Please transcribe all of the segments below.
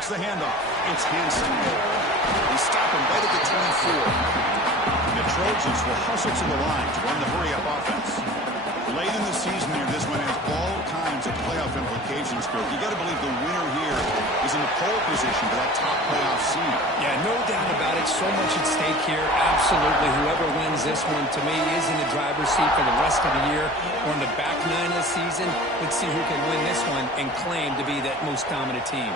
takes the handoff. It's Hansen. They stop him right at the 24. The Trojans will hustle to the line to run the hurry-up offense. Late in the season here, this one has all kinds of playoff implications, Kirk. You got to believe the winner here is in the pole position for that top playoff seed. Yeah, no doubt about it. So much at stake here. Absolutely. Whoever wins this one, to me, is in the driver's seat for the rest of the year. Or in the back nine of the season, let's see who can win this one and claim to be that most dominant team.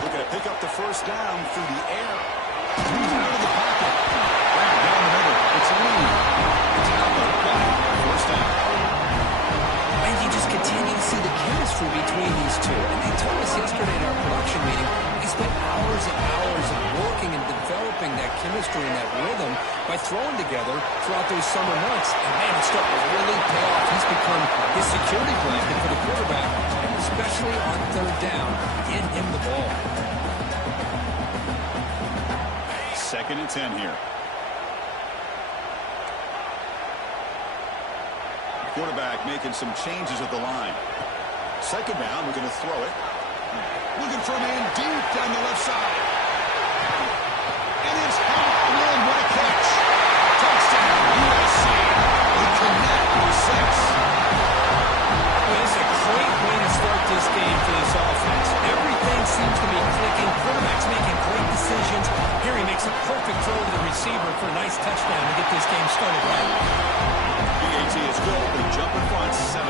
Looking to pick up the first down through the air. He's out of the pocket. Back down the middle. It's Lee. It's Albert. First down. And you just continue to see the chemistry between these two. And they told us yesterday in our production meeting, they spent hours and hours of working and developing that chemistry and that rhythm by throwing together throughout those summer months. And man, it's starting to really pay off. He's become his security blanket for the quarterback, especially on third down. Get him the ball. 2nd and 10 here. Quarterback making some changes at the line. 2nd down, we're going to throw it. Looking for a man deep down the left side. And it's Howard. What a catch. Touchdown, USC. They connect with 6. Well, it's a great way to start this game for this offense. Everything seems to be clicking. Quarterback's making great decisions. Here he makes a perfect throw to the receiver for a nice touchdown to get this game started right. BAT is good. They jump in front, 7-0.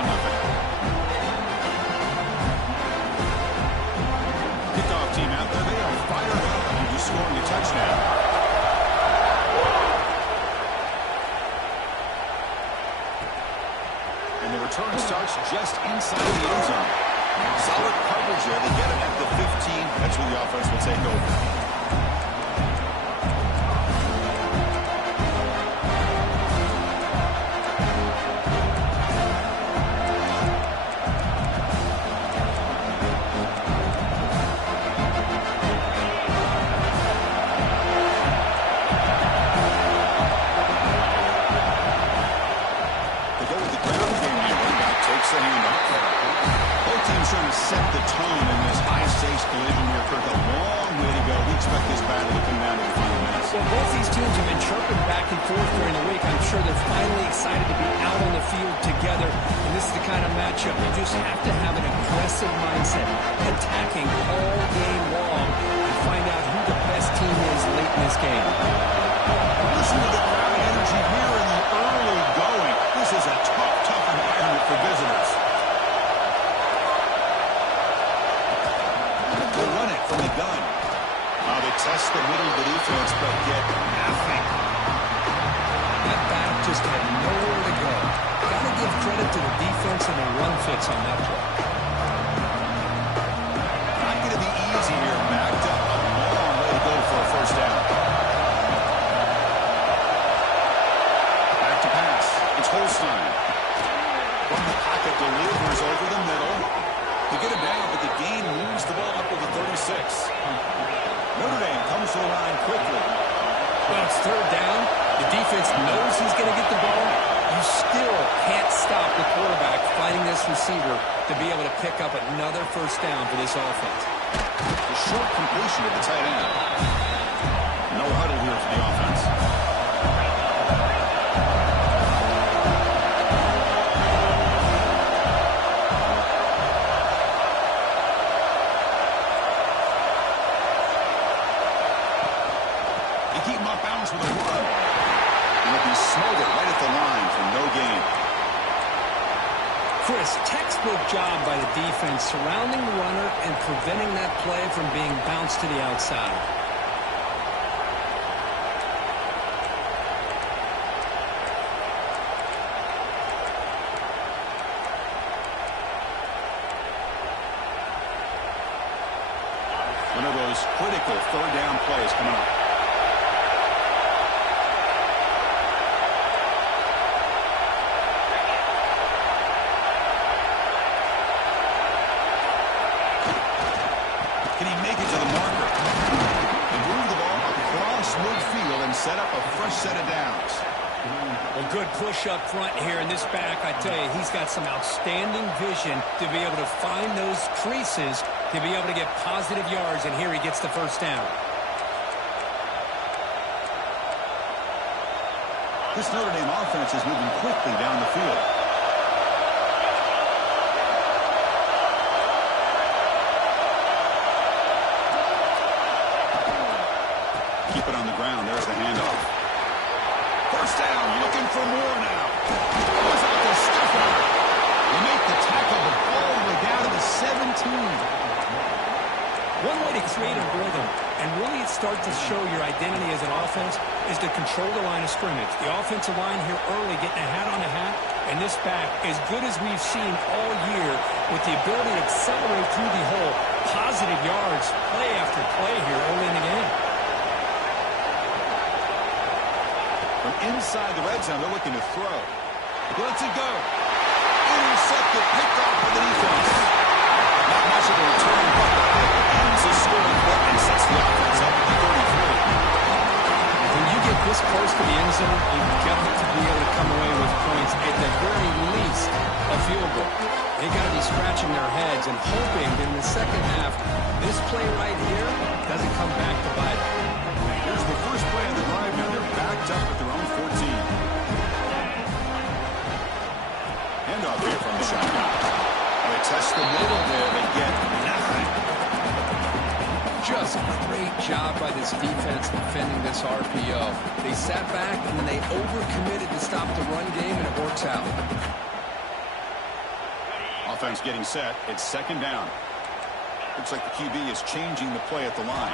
Kickoff team out there. They are fired up after scoring a touchdown. And the return starts just inside the end zone. Solid coverage there. They get it at the 15. That's where the offense will take over. Trying to set the tone in this high-stakes collision here, Kirk. A long way to go. We expect this battle to come down to the final minutes. Well, both these teams have been chirping back and forth during the week. I'm sure they're finally excited to be out on the field together. And this is the kind of matchup you just have to have an aggressive mindset, attacking all game long, and find out who the best team is late in this game. Listen to the crowd energy here in the early going. This is a tough environment for visitors. From the gun. They test the middle of the defense, but get nothing. That back just had nowhere to go. Got to give credit to the defense and the run fits on that play. Not going to be easy here. Backed up a long way to go for a first down. Back to pass. It's Holstein. From the pocket, delivers over the middle. To get it down, but the gain moves the ball up to the 36. Notre Dame comes to the line quickly. Well, it's third down. The defense knows he's going to get the ball. You still can't stop the quarterback finding this receiver to be able to pick up another first down for this offense. The short completion of the tight end. No huddle here for the offense. With a run. And it'll be smothered right at the line for no gain. Chris, textbook job by the defense surrounding the runner and preventing that play from being bounced to the outside. One of those critical third down plays coming up. Can he make it to the marker? They move the ball across midfield and set up a fresh set of downs. Well, good push up front here in this back. I tell you, he's got some outstanding vision to be able to find those creases to to be able to get positive yards, and here he gets the first down. This Notre Dame offense is moving quickly down the field. Keep it on the ground. There's the handoff. First down. Looking for more now. Goes out to Stefan. They make the tackle, but all the way down to the 17. One way to create a rhythm and really start to show your identity as an offense is to control the line of scrimmage. The offensive line here early getting a hat on a hat, and this back, as good as we've seen all year, with the ability to accelerate through the hole, positive yards, play after play here early in the game. From inside the red zone, they're looking to throw. Let's it go. Intercepted, picked off by the defense. Not much of a return, but the hit ends the scoring play and sets the offense up at the 33. When you get this close to the end zone, you've got to be able to come away with points, at the very least, a field goal. They got to be scratching their heads and hoping that in the second half, this play right here doesn't come back to bite them. Here's the first play of the drive. Now they're backed up at their own 14. Handoff here from the shotgun. They test the middle there. They get nothing. Just a great job by this defense defending this RPO. They sat back and then they overcommitted to stop the run game, and it works out. Offense getting set. It's second down. Looks like the QB is changing the play at the line.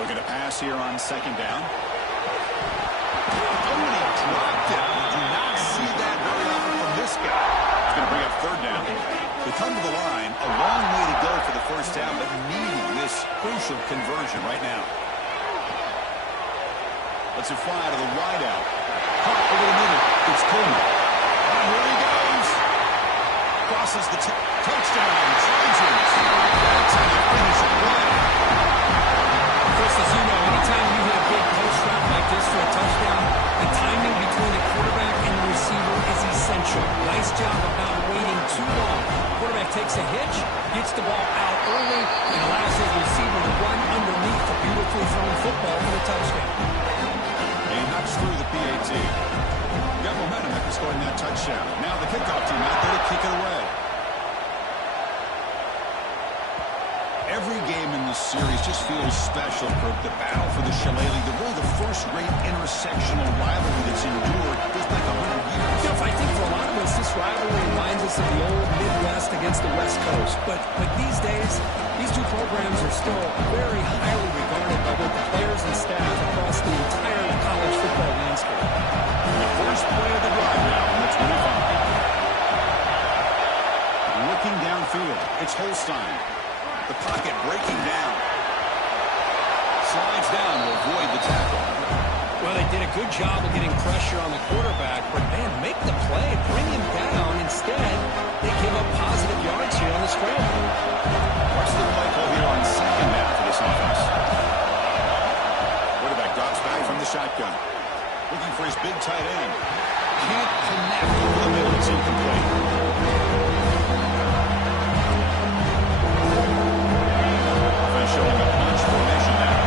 Looking to pass here on second down. Oh, and he dropped it. You do not see that very often from this guy. It's going to bring up third down. They come to the line, a long way to go for the first down, but needing this crucial conversion right now. Let's it fly to the wide out. Caught over the middle. It's Coleman. And here he goes. Crosses the touchdown. Trojans. That's how you finish a play. Chris, as you know, anytime you hit a big post route like this for a touchdown, the timing between the quarterback and the receiver is essential. Nice job of not waiting too long. Quarterback takes a hitch, gets the ball out early, and allows his receiver to run underneath the beautifully thrown football for the touchdown. And he knocks through the PAT. Got momentum after scoring that touchdown. Now the kickoff team out there to kick it away. Every game in this series just feels special for the battle for the Shillelagh. They're really the first-rate intersectional rivalry that's endured just like 100 years. You know, I think for a lot of us, this rivalry reminds us of the old Midwest against the West Coast. But these days, these two programs are still very highly regarded by both the players and staff across the entire college football landscape. The first play of the drive now on the 25. Looking downfield, it's Holstein. The pocket breaking down. Slides down to avoid the tackle. Well, they did a good job of getting pressure on the quarterback, but, man, make the play, bring him down. Instead, they give up positive yards here on the scramble. Watch the play call here on second down for this offense. Quarterback drops back from the shotgun. Looking for his big tight end. Can't connect over the middle. It's incomplete. Showing a bunch formation now.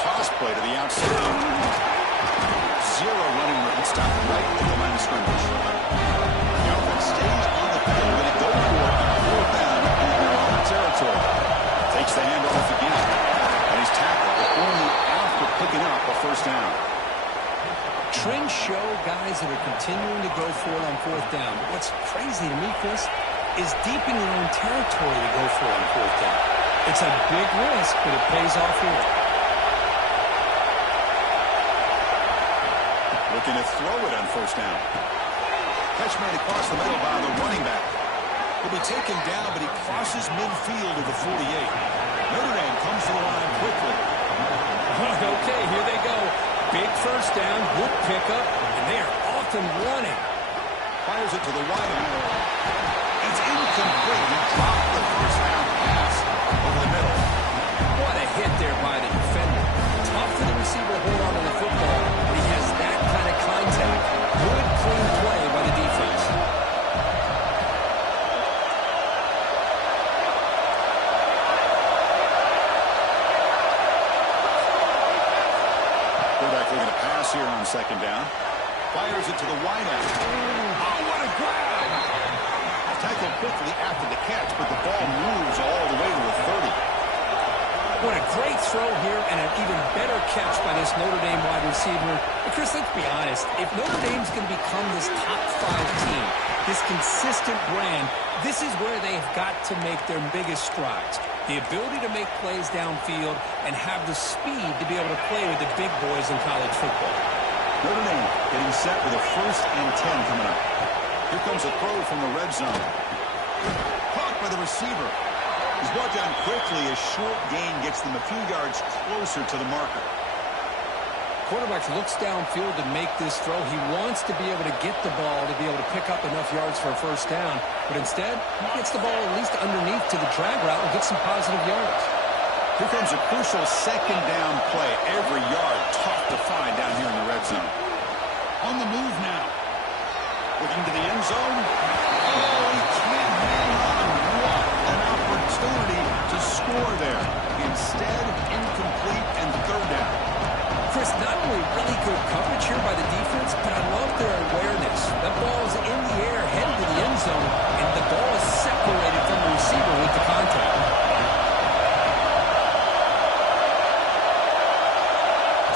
Toss play to the outside. Zero running room. Stopped right at the line of scrimmage. The offense stays on the field. Going to go for it on fourth down in their own territory. Takes the handoff again. And he's tackled, but only after picking up a first down. Trends show guys that are continuing to go for it on fourth down. What's crazy to me, Chris, is deep in your own territory to go for it on fourth down. It's a big risk, but it pays off here. Looking to throw it on first down. Catch made across the middle by the running back. He'll be taken down, but he crosses midfield to the 48. Notre Dame comes to the line quickly. Okay, here they go. Big first down, good pickup, and they are off and running. Fires it to the wide out. It's incomplete. He dropped the first down pass over the middle. What a hit there by the defender. Tough for the receiver to hold on to the football, but he has that kind of contact. Good, clean play by the defense. Looking to pass here on second down. Fires it to the wideout. Oh, what a grab! Tackled quickly after the catch, but the ball moves all the way to the 30. What a great throw here and an even better catch by this Notre Dame wide receiver. But Chris, let's be honest. If Notre Dame's going to become this top 5 team, this consistent brand, this is where they've got to make their biggest strides. The ability to make plays downfield and have the speed to be able to play with the big boys in college football. Notre Dame getting set with a 1st and 10 coming up. Here comes a throw from the red zone. Caught by the receiver. He's brought down quickly. A short gain gets them a few yards closer to the marker. Quarterback looks downfield to make this throw. He wants to be able to get the ball to be able to pick up enough yards for a 1st down. But instead, he gets the ball at least underneath to the drag route and gets some positive yards. Here comes a crucial 2nd down play. Every yard tough to find down here in the red zone. On the move now. Looking to the end zone. Oh, he can't hang on. What an opportunity to score there. Instead, incomplete and 3rd down. Chris, not only really good coverage here by the defense, but I love their awareness. That ball is in the air, headed to the end zone, and the ball is separated from the receiver with the contact.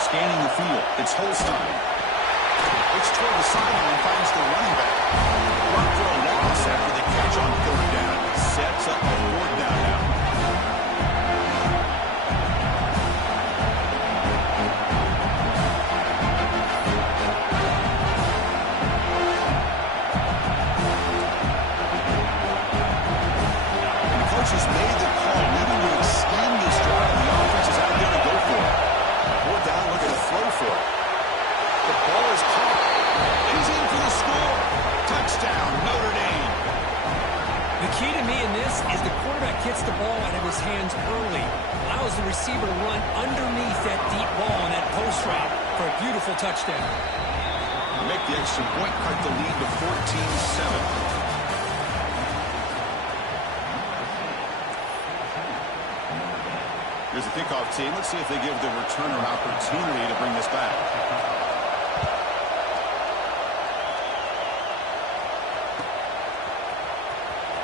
Scanning the field, it's Holstein. Looks toward the sideline and finds the running back. Run for a loss after the catch on 3rd down. Sets up a 4th down now. And the coach has made the call, needing to extend this drive. The offense is out there to go for it. 4th down, looking to throw for it. The ball is caught. He's in for the score. Touchdown, Notre Dame. The key to me in this is the quarterback gets the ball out of his hands early, allows the receiver to run underneath that deep ball on that post route for a beautiful touchdown. Make the extra point, cut the lead to 14-7. Here's the kickoff team. Let's see if they give the returner an opportunity to bring this back.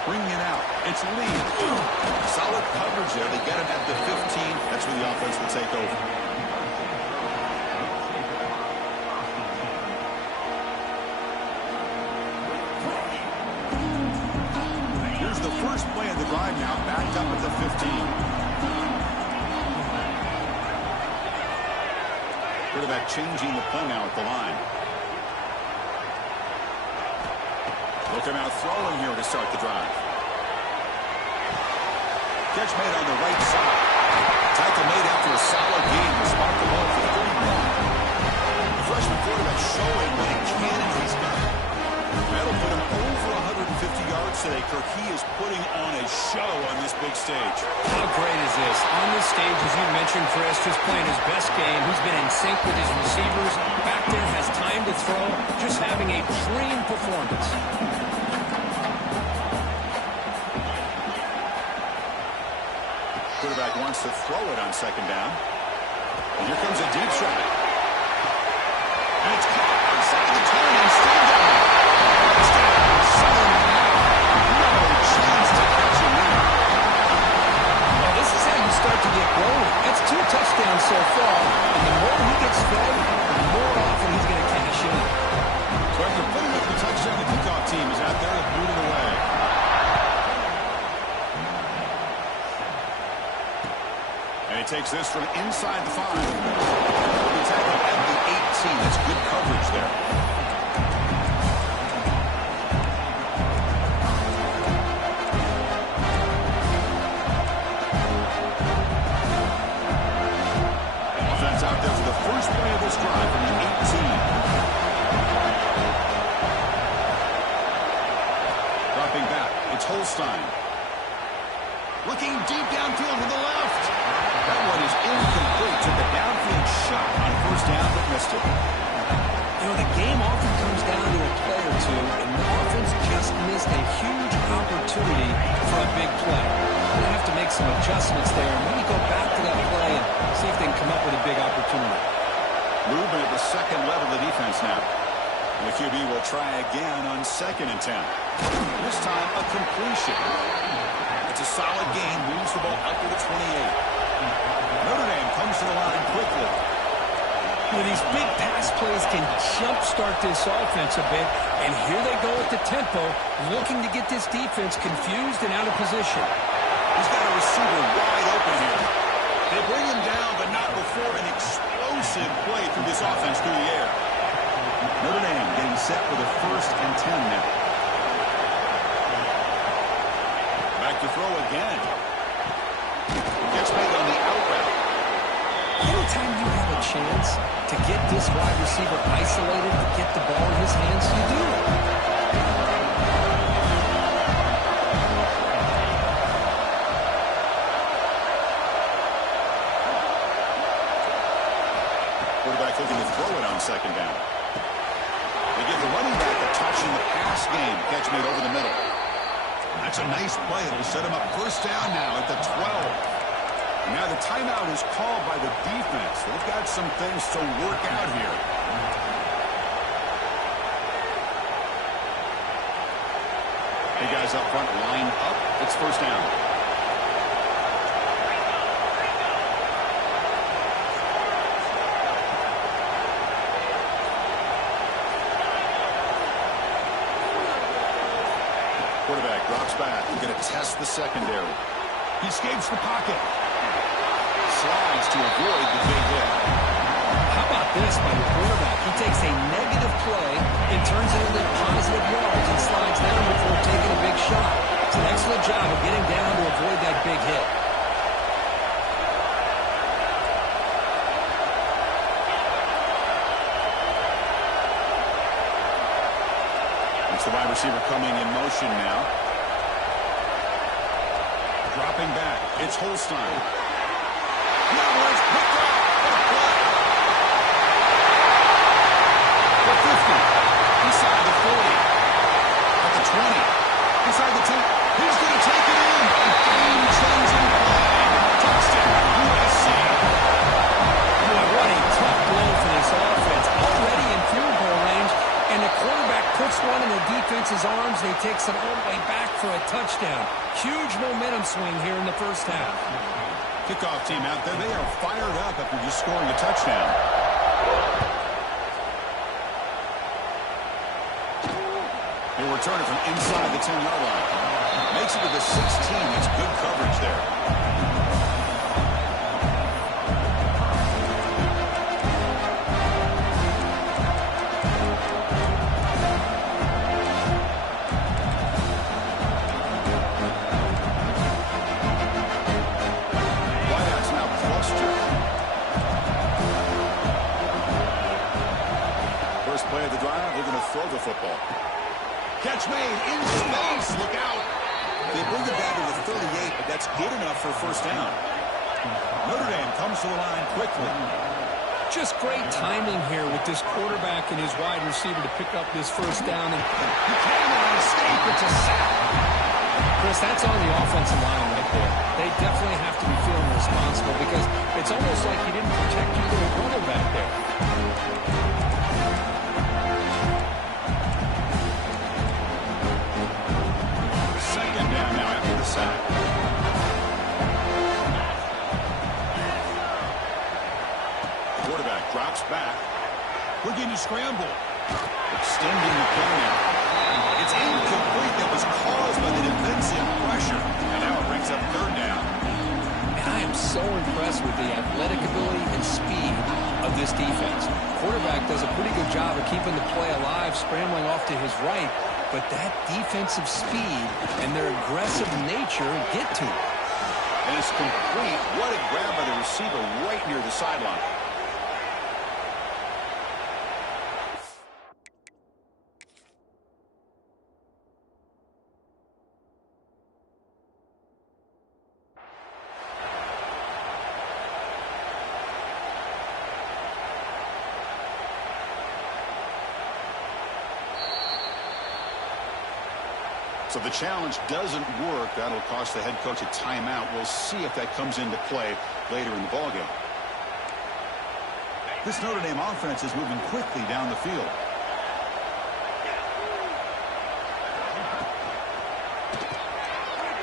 Bringing it out. It's Lee. Solid coverage there. They get him at the 15. That's where the offense will take over. Here's the first play of the drive now. Backed up at the 15. Quarterback changing the play now at the line. Looking out throwing here to start the drive. Catch made on the right side. Tackle made after a solid gain to spot the ball for the 31. The freshman quarterback showing what a cannon he's got. That'll put him over 150 yards today. Kirk, he is putting on a show on this big stage. How great is this? On this stage, as you mentioned, Chris, just playing his best game. He's been in sync with his receivers. Back there, has time to throw. Just having a dream performance. Quarterback wants to throw it on 2nd down. And here comes a deep shot. And it's caught outside the 10 and still down. Touchdown, Southern Cal. No chance to catch him there. Well, this is how you start to get rolling. That's 2 touchdowns so far. And the more he gets fed, the more often he's going to cash in. So after putting up the touchdown, the kickoff team is out there to boot it away. And he takes this from inside the 5. He'll be tackled at the 18. That's good coverage there. Offense out there for the first play of this drive from the 18. Dropping back, it's Holstein. Looking deep downfield to the left. That one is incomplete. Took a downfield shot on 1st down, but missed it. You know, the game often comes down to a play or two, and the offense just missed a huge opportunity for a big play. They're going to have to make some adjustments there and maybe go back to that play and see if they can come up with a big opportunity. Movement at the second level of the defense now. And the QB will try again on 2nd and 10. This time a completion. It's a solid gain. Moves the ball out to the 28. Notre Dame comes to the line quickly. These big pass plays can jumpstart this offense a bit, and here they go at the tempo, looking to get this defense confused and out of position. He's got a receiver wide open here. They bring him down, but not before an explosive play through this offense through the air. Notre Dame getting set for the 1st and 10 now. Back to throw again. Gets made on the out route. Anytime you have a chance to get this wide receiver isolated, to get the ball in his hands, you do. Quarterback looking to throw it on 2nd down. They give the running back a touch in the pass game. Catch made over the middle. That's a nice play. It'll set him up 1st down now at the 12. Now the timeout is called by the defense. They've got some things to work out here. Hey guys up front line up. It's 1st down. Quarterback drops back. He's going to test the secondary. He escapes the pocket. Slides to avoid the big hit. How about this by the quarterback? He takes a negative play and turns it into positive yards and slides down before taking a big shot. It's an excellent job of getting down to avoid that big hit. It's the wide receiver coming in motion now. Dropping back. It's Holstein. Now it's picked up. The 50. Inside the 40. At the 20. Inside the 10. He's going to take it in. A game-changing play. Touchdown, USC. Boy, what a tough blow for this offense. Already in field goal range, and the quarterback puts one in the defense's arms, and he takes it all the way back for a touchdown. Huge momentum swing here in the 1st half. Kickoff team out there. They are fired up after just scoring a touchdown. He'll return it from inside the 10-yard line. Makes it to the 16. It's good coverage there. Play of the drive, they're going to throw the football. Catch made in space. Look out. They bring it down to the 38, but that's good enough for a 1st down. Notre Dame comes to the line quickly. Just great timing here with this quarterback and his wide receiver to pick up this 1st down. And he cannot escape. It's a sack. Chris, that's on the offensive line right there. They definitely have to be feeling responsible because it's almost like you didn't protect your little brother back there. Quarterback drops back. Looking to scramble. Extending the play now. It's incomplete. That was caused by the defensive pressure. And now it brings up 3rd down. And I am so impressed with the athletic ability and speed of this defense. Quarterback does a pretty good job of keeping the play alive, scrambling off to his right. But that defensive speed and their aggressive nature get to him. And it's complete. What a grab by the receiver right near the sideline. So the challenge doesn't work. That'll cost the head coach a timeout. We'll see if that comes into play later in the ballgame. This Notre Dame offense is moving quickly down the field.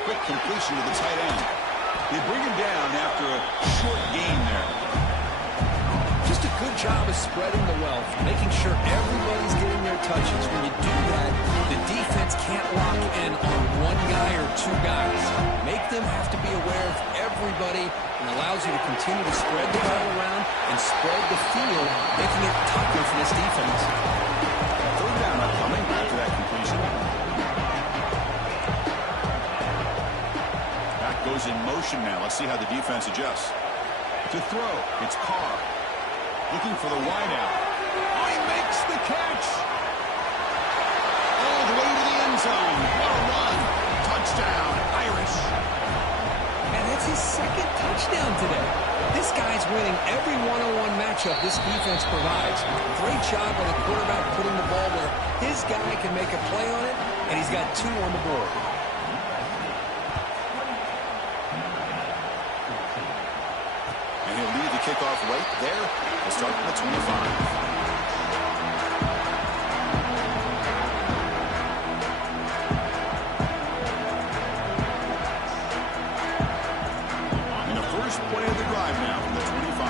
Quick completion to the tight end. They bring him down after a short gain there. Just a good job of spreading the wealth, making sure everybody's getting their touches. When you do that, the defense can't lock in on one guy or two guys. Make them have to be aware of everybody, and allows you to continue to spread the ball around and spread the field, making it tougher for this defense. Third down upcoming after that completion. Back goes in motion now. Let's see how the defense adjusts. To throw, it's Carr. Looking for the wideout. Oh, he makes the catch. All the way to the end zone. What a run. Touchdown, Irish. And that's his second touchdown today. This guy's winning every one-on-one matchup this defense provides. Great job by the quarterback putting the ball where his guy can make a play on it, and he's got 2 on the board. And he'll lead the kickoff right there. We'll start from the 25. Play of the drive now from the 25.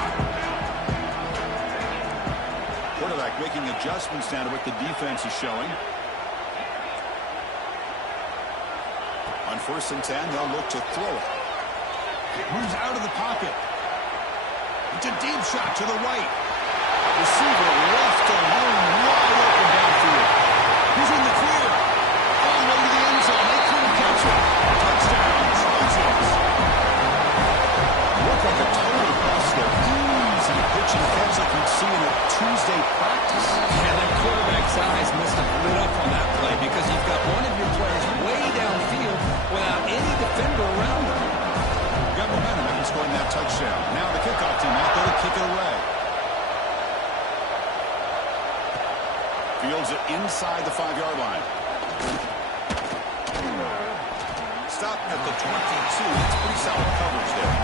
Quarterback making adjustments now to what the defense is showing. On 1st and 10, they'll look to throw it. Moves out of the pocket. It's a deep shot to the right. Receiver left alone, wide open downfield. He's in the clear. All the way to the end zone. They couldn't catch it. Touchdown, Trojans. Look like a total bust there. Easy pitching catch like you'd see in a Tuesday practice. Yeah, that quarterback's eyes must have lit up on that play because you've got one of your players way downfield without any defender around him. Got momentum after scoring that touchdown. Now the kickoff team out there to kick it away. Fields it inside the 5-yard line. Stop at the 22. That's pretty solid coverage there.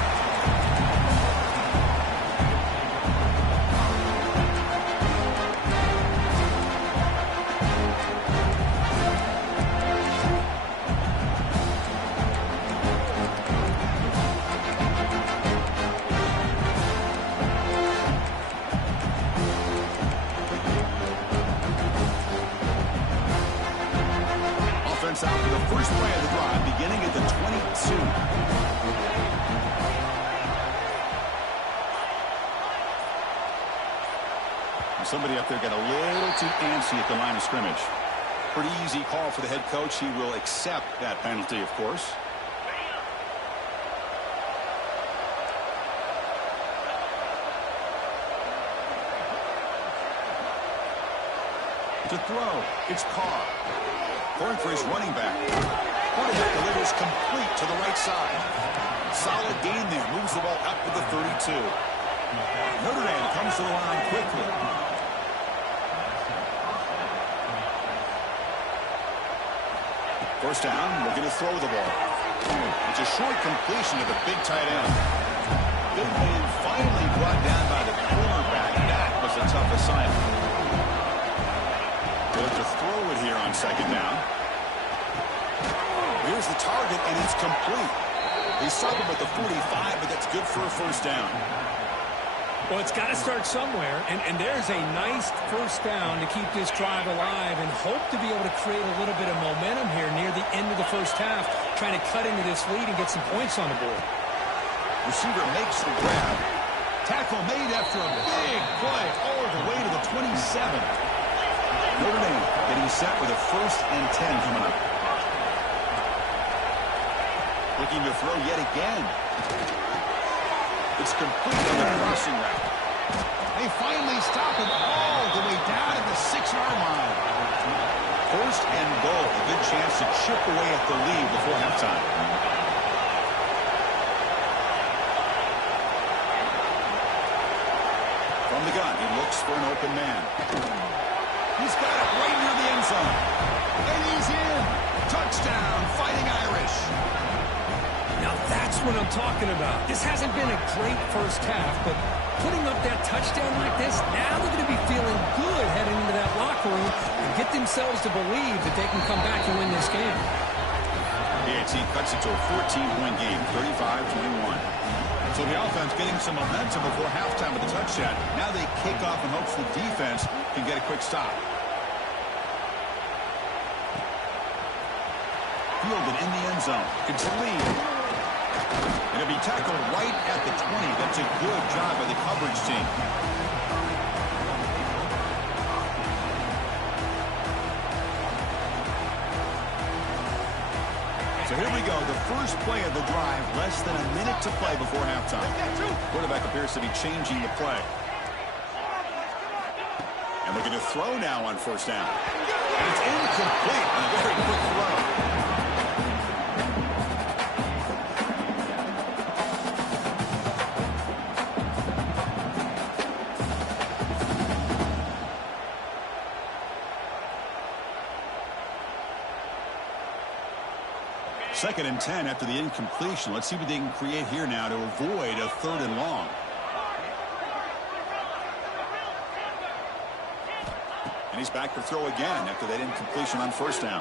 Out for the first play of the drive, beginning at the 22. Somebody up there got a little too antsy at the line of scrimmage. Pretty easy call for the head coach. He will accept that penalty, of course. To throw, it's Carr. Going for his running back. Quarterback delivers complete to the right side. Solid gain there. Moves the ball up to the 32. Notre Dame comes to the line quickly. First down, looking to throw the ball. It's a short completion to the big tight end. Big man finally brought down by the cornerback. That was a tough assignment. To throw it here on 2nd down. Here's the target, and it's complete. They stop him at the 45, but that's good for a first down. Well, it's got to start somewhere, and there's a nice first down to keep this drive alive and hope to be able to create a little bit of momentum here near the end of the first half, trying to cut into this lead and get some points on the board. Receiver makes the grab. Tackle made after a big play all the way to the 27. Notre Dame getting set with a 1st and 10 coming up. Looking to throw yet again. It's complete on the crossing route. They finally stop him all the way down at the 6-yard line. 1st and goal. A good chance to chip away at the lead before halftime. From the gun, he looks for an open man. He's got it right near the end zone. And he's in. Touchdown, Fighting Irish. Now that's what I'm talking about. This hasn't been a great first half, but putting up that touchdown like this, themselves to believe that they can come back and win this game. PAT cuts it to a 14-point game, 35-21. So the offense getting some momentum before halftime with the touchdown. Now they kick off and hopes the defense can get a quick stop. Fielded in the end zone. It's a lead. And it'll be tackled right at the 20. That's a good job by the coverage team. So here we go, the first play of the drive, less than a minute to play before halftime. Quarterback appears to be changing the play. And looking to throw now on first down. And it's incomplete on a very quick throw. Second and 10 after the incompletion. Let's see what they can create here now to avoid a third and long. And he's back to throw again after that incompletion on first down.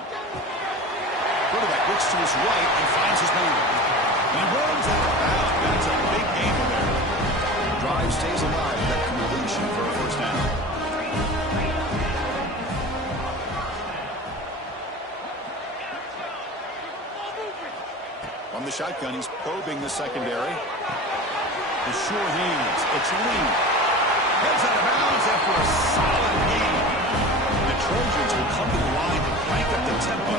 Quarterback looks to his right and finds his man. And he runs out of bounds. That's a big gain there. Drive stays alive. That completion for a first down. From the shotgun, he's probing the secondary. The sure hands. It's Lee. Heads out of bounds after a solid gain. The Trojans will come to the line to crank up the tempo.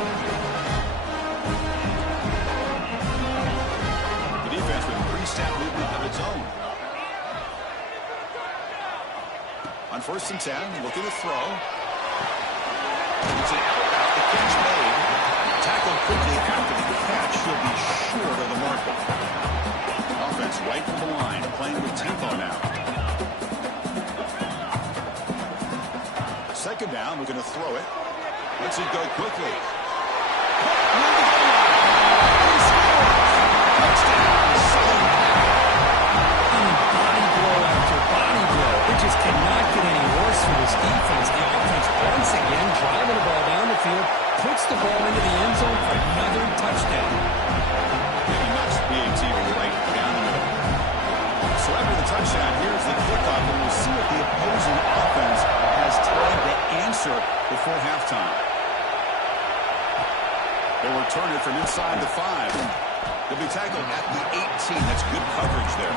The defense with a pre-snap movement of its own. On first and 10, looking to throw. It's an out. The catch made. Tackled quickly after the catch. He'll be short of the marker. Offense right from the line, playing with tempo now. Second down, we're going to throw it. Lets it go quickly. Touchdown, Southern Cal. Body blow after body blow. It just cannot get any worse for this defense. The offense once again driving the ball down the field, puts the ball into the end zone for another touchdown. And he knocks PAT right down the middle. So after the touchdown, here's the kickoff, and we'll see if the opposing offense has time to answer before halftime. They'll return it from inside the 5. They'll be tackled at the 18. That's good coverage there.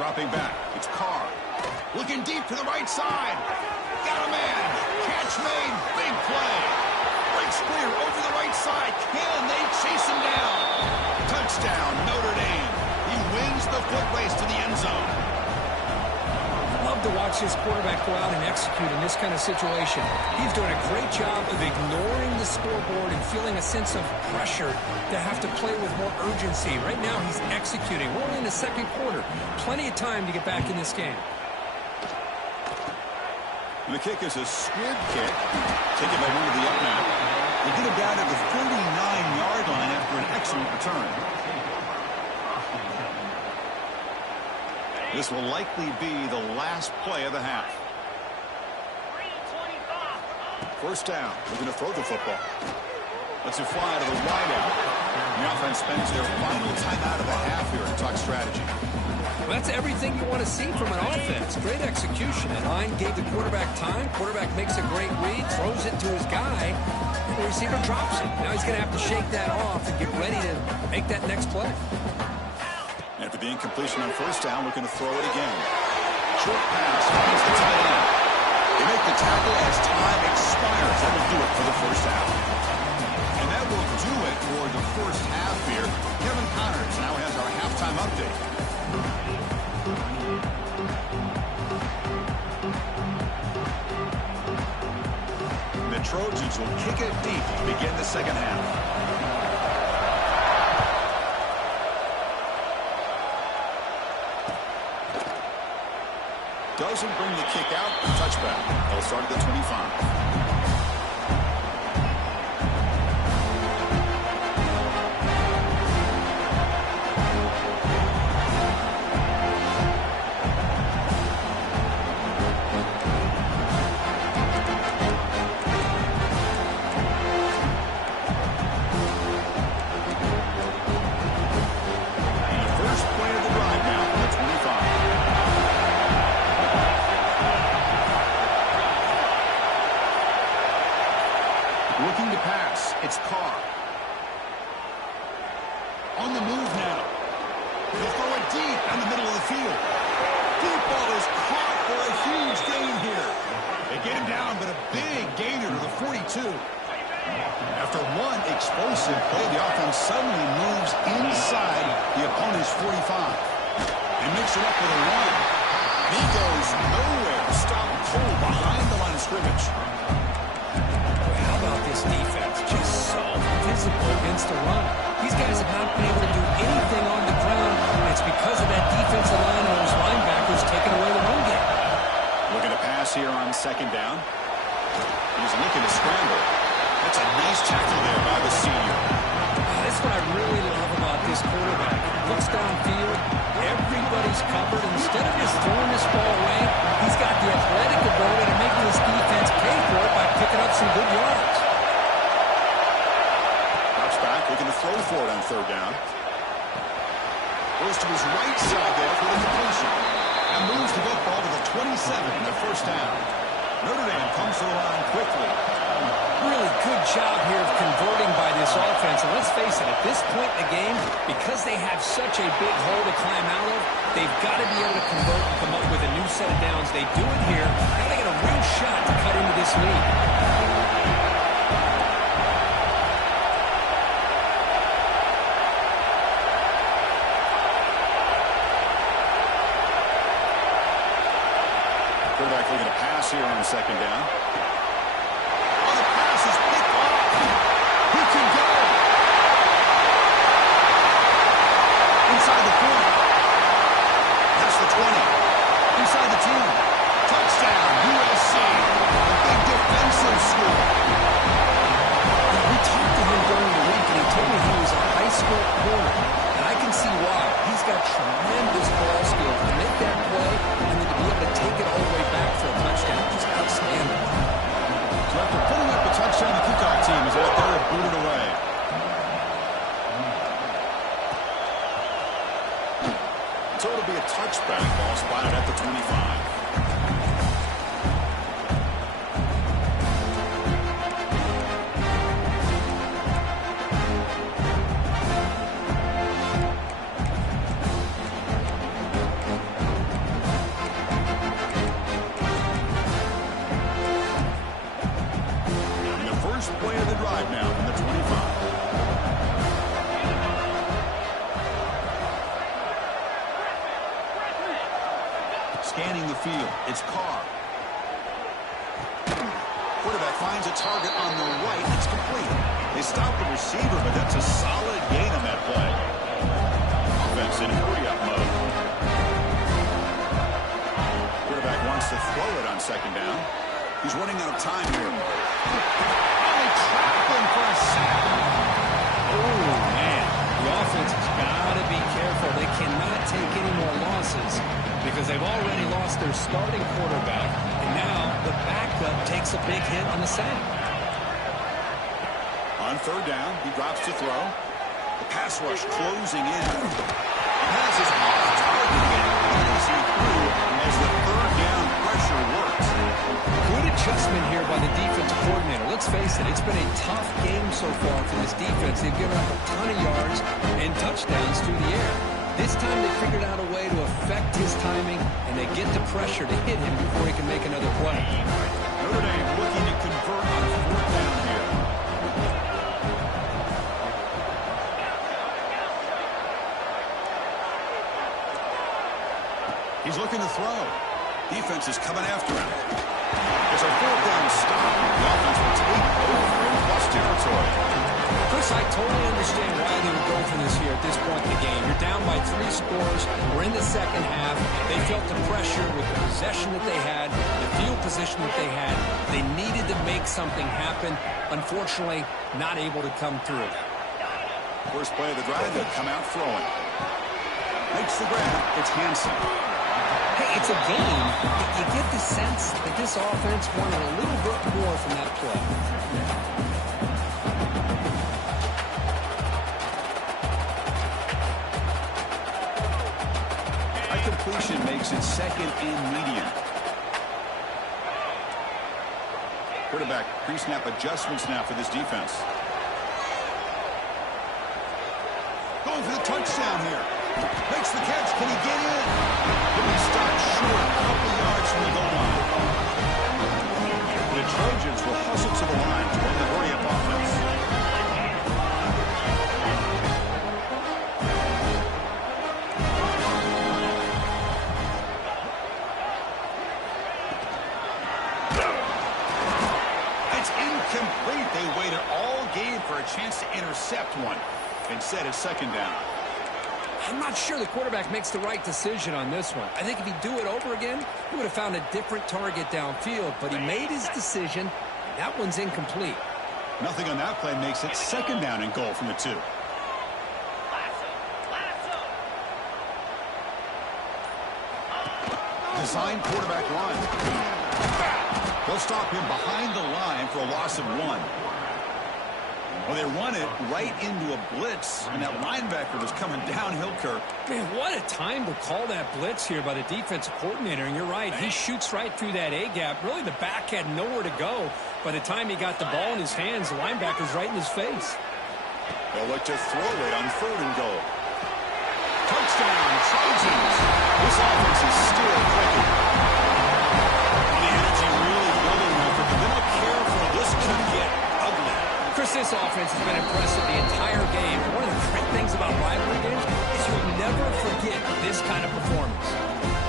Dropping back. It's Carr. Looking deep to the right side. Got a man. Catch made. Big play. Breaks clear over the right side. Can they chase him down? Touchdown, Notre Dame. He wins the foot race to the end zone. Love to watch this quarterback go out and execute in this kind of situation. He's doing a great job of ignoring the scoreboard and feeling a sense of pressure to have to play with more urgency. Right now, he's executing. We're only in the second quarter. Plenty of time to get back in this game. And the kick is a squib kick. Taken by one of the up man. They get him down at the 39-yard line after an excellent return. This will likely be the last play of the half. First down. We're going to throw the football. Let's it fly to the wideout. The offense spends their final timeout of the half here to talk strategy. Well, that's everything you want to see from an offense. Great execution. The line gave the quarterback time. Quarterback makes a great read, throws it to his guy, and the receiver drops it. Now he's going to have to shake that off and get ready to make that next play. After the incompletion on first down, looking to throw it again. Short pass finds the tight end. They make the tackle as time expires. That will do it for the first half. And that will do it for the first half here. Kevin Connors now has our halftime update. Trojans will kick it deep to begin the second half. Doesn't bring the kick out. Touchback. They'll start at the 25. Looking to pass. It's Carr. On the move now. He'll throw it deep in the middle of the field. Deep ball is caught for a huge gain here. They get him down, but a big gainer to the 42. After one explosive play, the offense suddenly moves inside the opponent's 45 and makes it up with a run. He goes nowhere. Stop cold behind the line of scrimmage. This defense just so visible against the run. These guys have not been able to do anything on the ground, and it's because of that defensive line and those linebackers taking away the run game. Looking to pass here on second down. He's looking to scramble. That's a nice tackle there by the senior. That's what I really love about this quarterback. Looks downfield, everybody's covered, and instead of just throwing this ball away, he's got the athletic ability to make this defense pay for it by picking up some good yards. Looking to throw for it on third down. Goes to his right side there for the completion. And moves the football to the 27 in the first down. Notre Dame comes to the line quickly. Really good job here of converting by this offense. And let's face it, at this point in the game, because they have such a big hole to climb out of, they've got to be able to convert and come up with a new set of downs. They do it here. Now they get a real shot to cut into this lead. Quarterback looking to pass here on second down. Oh, the pass is picked off. He can go. Inside the 40. That's the 20. Inside the 10. Touchdown, USC. A big defensive score. We talked to him during the week, and he told me he was a high school corner. And I can see why. He's got tremendous ball skills to make that play and then to be able to take it all the way back for a touchdown. Just outstanding. So after putting up a touchdown, the kickoff team is out there and booted away. So it'll be a touchback ball spotted at the 25. Play of the drive now from the 25. Scanning the field. It's Carr. Quarterback finds a target on the right. It's complete. They stop the receiver, but that's a solid gain on that play. Offense in hurry-up mode. Quarterback wants to throw it on second down. He's running out of time here. Trapping for a sack. Oh, man. The offense has got to be careful. They cannot take any more losses because they've already lost their starting quarterback, and now the backup takes a big hit on the sack. On third down, he drops to throw. The pass rush closing in. Pass is off target again. Easy through as the third down pressure works. Good adjustment here by the defensive coordinator. Let's face it, it's been a tough game so far for this defense. They've given up a ton of yards and touchdowns through the air. This time they figured out a way to affect his timing, and they get the pressure to hit him before he can make another play. Notre Dame looking to convert on fourth down here. He's looking to throw. Defense is coming after him. There's a fourth down stop. The offense will take territory. Chris, I totally understand why they would go for this here at this point in the game. You're down by 3 scores. We're in the second half. They felt the pressure with the possession that they had, the field position that they had. They needed to make something happen. Unfortunately, not able to come through. First play of the drive, they'll come out throwing. Makes the grab. It's Hansen. Hey, it's a game. You get the sense that this offense wanted a little bit more from that play. Completion makes it second and medium. Quarterback pre-snap adjustments now for this defense. Going for the touchdown here. Makes the catch. Can he get in? He'll be stopped short, a couple yards from the goal line. The Trojans will hustle to the line to run the hurry-up offense. Incomplete. They waited all game for a chance to intercept one. Instead, it's second down. I'm not sure the quarterback makes the right decision on this one. I think if he'd do it over again, he would have found a different target downfield. But he made his decision. That one's incomplete. Nothing on that play makes it second down and goal from the 2. Design quarterback run. They'll stop him behind the line for a loss of 1. Well, they run it right into a blitz, and that linebacker was coming downhill, Kirk. Man, what a time to call that blitz here by the defensive coordinator. And you're right, he shoots right through that A-gap. Really, the back had nowhere to go. By the time he got the ball in his hands, the linebacker's right in his face. They'll look to throw it on 3rd and goal. Touchdown, Trojans. This offense is still clicking. Chris, this offense has been impressive the entire game. And one of the great things about rivalry games is you'll never forget this kind of performance.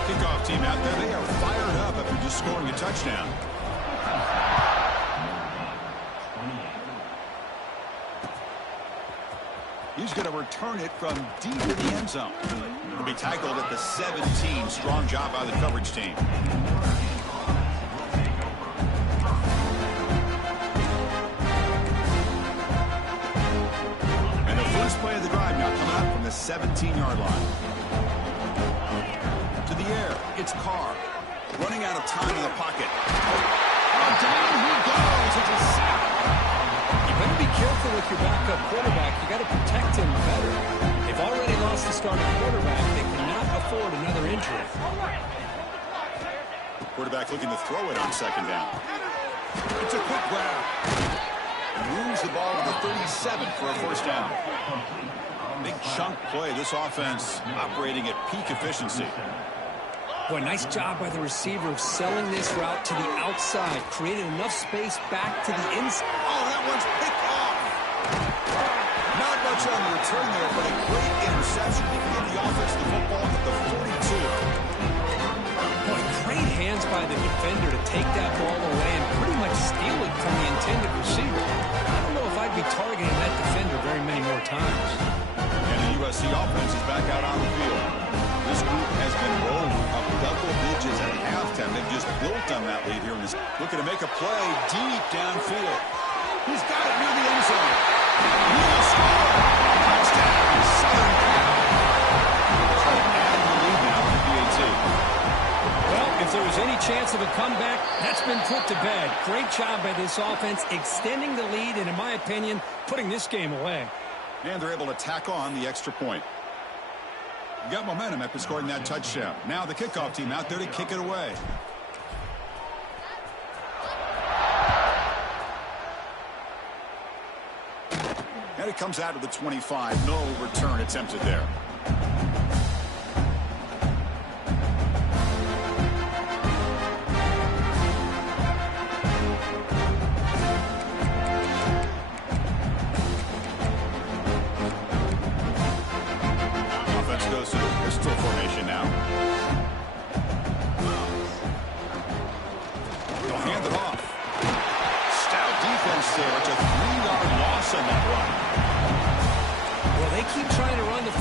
Kickoff team out there, they are fired up after just scoring a touchdown. He's going to return it from deep in the end zone. He'll be tackled at the 17. Strong job by the coverage team. Play of the drive now coming up from the 17-yard line. To the air, it's Carr. Running out of time in the pocket. And down he goes. It's a sack. You better be careful with your backup quarterback. You got to protect him better. They've already lost the starting quarterback. They cannot afford another injury. Quarterback looking to throw it on second down. It's a quick grab. Moves the ball to the 37 for a first down. Big chunk play. This offense operating at peak efficiency. Boy, nice job by the receiver of selling this route to the outside. Created enough space back to the inside. Oh, that one's picked off. Not much on the return there, but a great interception to get the offense the football at the 42. Boy, great hands by the defender to take that ball away and pretty much steal it from the intended receiver. I don't know if I'd be targeting that defender very many more times. And the USC offense is back out on the field. This group has been rolling up double digits at halftime. They've just built on that lead here. Looking to make a play deep downfield. He's got it near the end zone. He will score. Touchdown, Southern Cal. Try to add the lead now to the PAT. Well, if there was any chance of a comeback, that's been put to bed. Great job by this offense, extending the lead, and in my opinion, putting this game away. And they're able to tack on the extra point. Got momentum after scoring that touchdown. Now the kickoff team out there to kick it away. And it comes out of the 25. No return attempted there. There. It's a 3-yard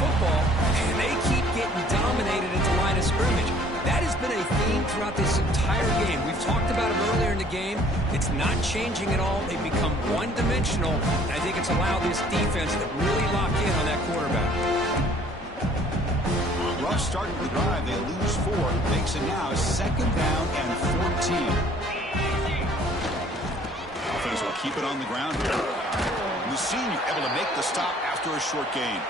football, and they keep getting dominated at the line of scrimmage. That has been a theme throughout this entire game. We've talked about it earlier in the game. It's not changing at all. They've become one-dimensional, and I think it's allowed this defense to really lock in on that quarterback. Rough start to the drive. They lose 4. Makes it now 2nd down and 14. Offense will keep it on the ground here. Senior able to make the stop after a short gain.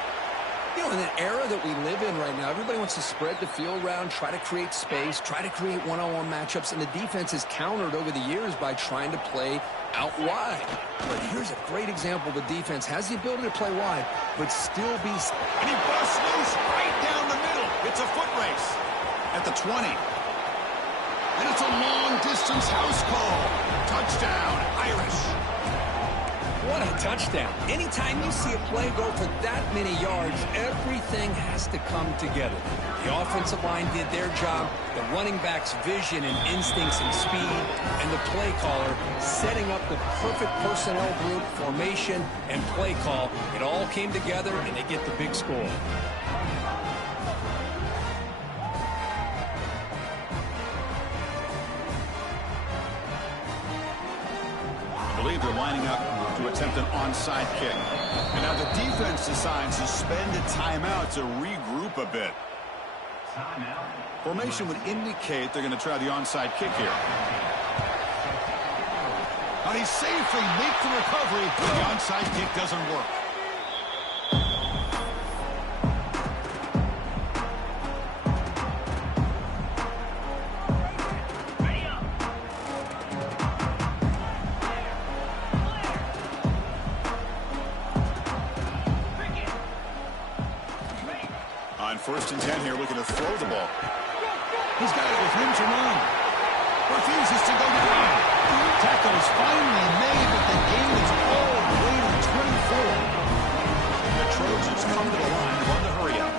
You know, in an era that we live in right now, everybody wants to spread the field around, try to create space, try to create one-on-one matchups, and the defense has countered over the years by trying to play out wide. But here's a great example. The defense has the ability to play wide, but still be... And he busts loose right down the middle. It's a foot race at the 20. And it's a long-distance house call. Touchdown, Irish. What a touchdown. Anytime you see a play go for that many yards, everything has to come together. The offensive line did their job, the running back's vision and instincts and speed, and the play caller setting up the perfect personnel group, formation, and play call. It all came together, and they get the big score. I believe they're lining up to attempt an onside kick. And now the defense decides to spend a timeout to regroup a bit. Formation would indicate they're going to try the onside kick here. And he safely makes the recovery. The onside kick doesn't work. On 1st and 10 here, looking to throw the ball. He's got it with room to run. Refuses to go down. Tackle is finally made, but the game is all the way to 24. The Trojans come to the line, run the hurry up.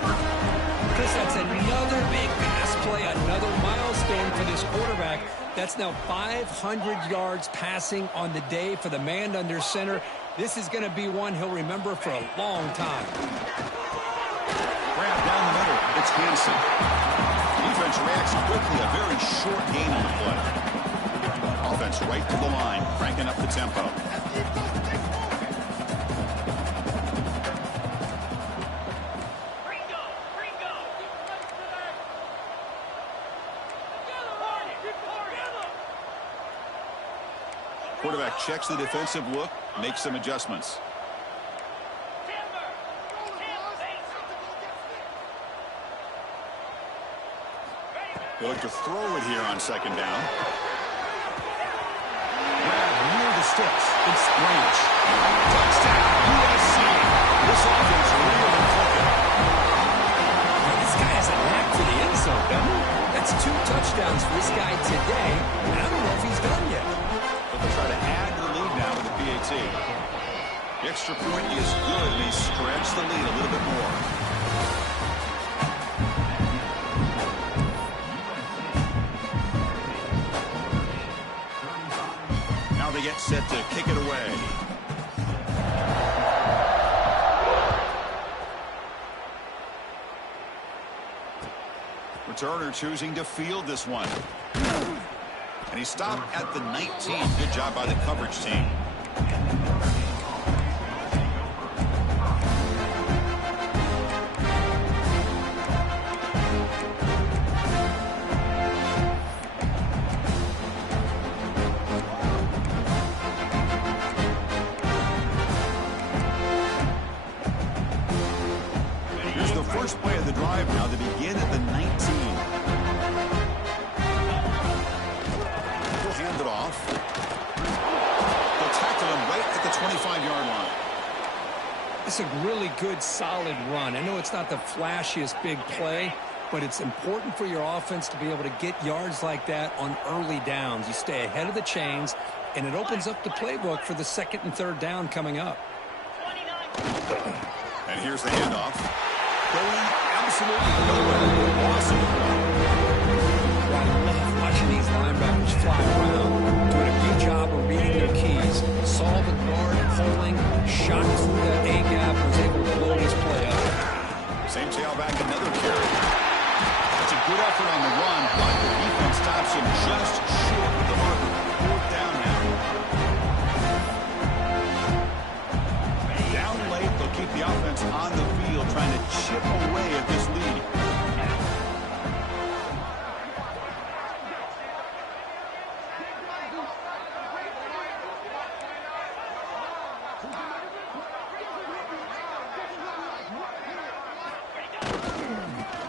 Chris, that's another big pass play, another milestone for this quarterback. That's now 500 yards passing on the day for the man under center. This is going to be one he'll remember for a long time. Grab down the middle. It's Hansen. Defense reacts quickly. A very short gain on the play. Offense right to the line, cranking up the tempo. Quarterback checks the defensive look, makes some adjustments. They look to throw it here on 2nd down. Grab near the sticks. It's Branch. Touchdown, USC. This offense really clicking. This guy has a knack for the end zone, doesn't he? That's 2 touchdowns for this guy today, and I don't know if he's done yet. But they'll try to add to the lead now with the PAT. The extra point is good, and he stretched the lead a little bit more. They get set to kick it away. Returner choosing to field this one. And he stopped at the 19. Good job by the coverage team. First play of the drive now. They begin at the 19. He'll hand it off. They'll tackle him right at the 25-yard line. It's a really good, solid run. I know it's not the flashiest big play, but it's important for your offense to be able to get yards like that on early downs. You stay ahead of the chains, and it opens up the playbook for the 2nd and 3rd down coming up. And here's the handoff. Going absolutely nowhere. Awesome. I love watching these linebackers fly around, doing a good job of reading their keys. Saw the guard pulling, shot through that A-gap, was able to blow his play up. back another carry. That's a good effort on the run, but the defense stops him just short of the marker. Fourth down now. Down late, they'll keep the offense on the field, trying to chip away at this lead.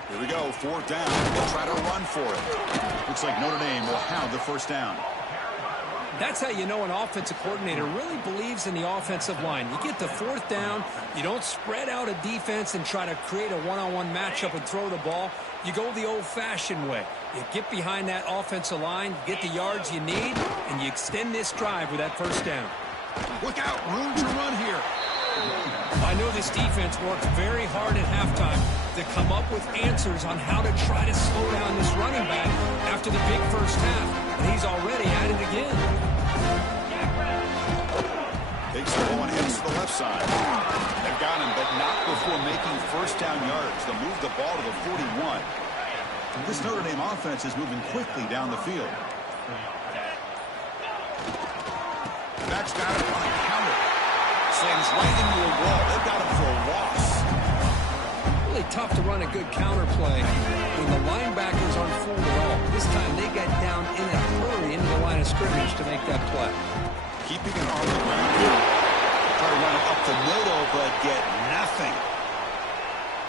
Here we go, fourth down. They'll try to run for it. Looks like Notre Dame will have the first down. That's how you know an offensive coordinator really believes in the offensive line. You get the fourth down, you don't spread out a defense and try to create a one-on-one matchup and throw the ball. You go the old-fashioned way. You get behind that offensive line, get the yards you need, and you extend this drive with that first down. Look out, room to run here. I know this defense worked very hard at halftime to come up with answers on how to try to slow down this running back after the big first half, and he's already at it again. Takes the ball and heads to the left side. They've got him, but not before making first down yards. They'll move the ball to the 41. This Notre Dame offense is moving quickly down the field. Back's got it on a counter. Slams right into a wall. They've got him for a loss. Really tough to run a good counter play when the linebackers aren't fooled at all. This time they got down in a hurry into the line of scrimmage to make that play. Keeping an arm on the ground here. Try to run it up the middle, but get nothing.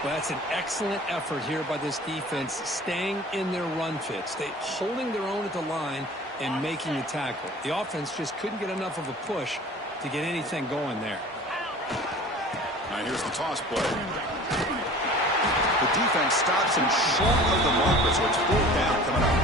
Well, that's an excellent effort here by this defense, staying in their run fits. They holding their own at the line and making the tackle. The offense just couldn't get enough of a push to get anything going there. All right, here's the toss play. The defense stops him short of the marker, so it's fourth down coming up.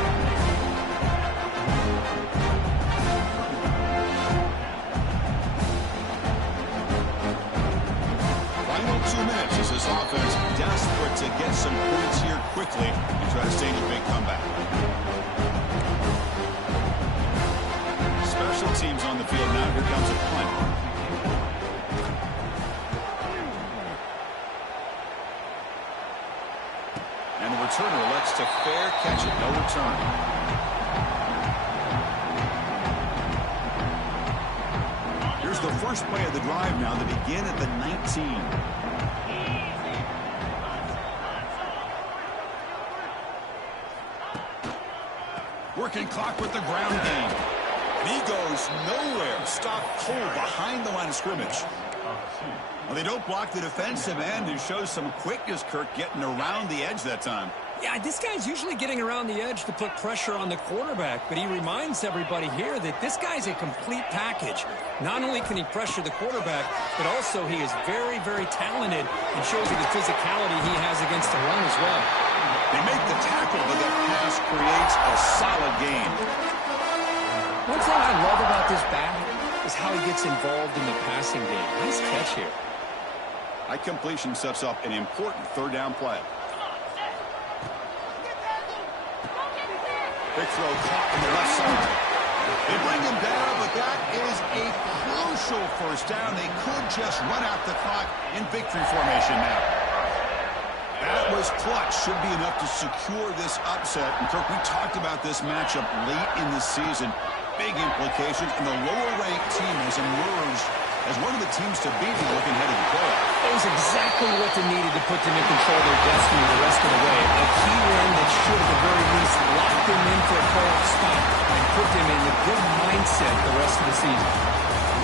Final 2 minutes as this offense desperate to get some points here quickly and try to stage a big comeback. Special teams on the field now. Here comes a punt. And the returner elects to fair catch it. No return. Here's the first play of the drive now. They begin at the 19. Working clock with the ground game. And he goes nowhere. Stopped cold behind the line of scrimmage. Well, they don't block the defensive end, who shows some quickness, Kirk, getting around the edge that time. Yeah, this guy's usually getting around the edge to put pressure on the quarterback, but he reminds everybody here that this guy's a complete package. Not only can he pressure the quarterback, but also he is very, very talented and shows you the physicality he has against the run as well. They make the tackle, but that pass creates a solid gain. One thing I love about this back is how he gets involved in the passing game. Nice catch here. High completion sets up an important third down play. Big throw caught on the left side. They bring him down, but that is a crucial first down. They could just run out the clock in victory formation now. That was clutch. Should be enough to secure this upset. And Kirk, we talked about this matchup late in the season. Big implications, and the lower-ranked team has emerged as one of the teams to beat looking ahead of the playoff. It was exactly what they needed to put them in control of their destiny the rest of the way. A key win that should, at the very least, lock them in for a playoff spot and put them in a good mindset the rest of the season.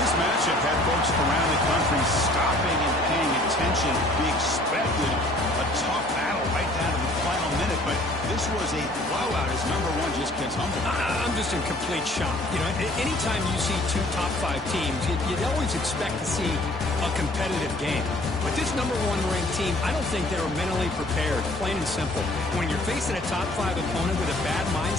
This matchup had folks around the country stopping and paying attention. We expected a tough battle right down to the final minute, but this was a blowout as number one just gets humbled. I'm just in complete shock. You know, anytime you see two top-5 teams, you'd always expect to see a competitive game. But this number one ranked team, I don't think they were mentally prepared, plain and simple. When you're facing a top-5 opponent with a bad mindset,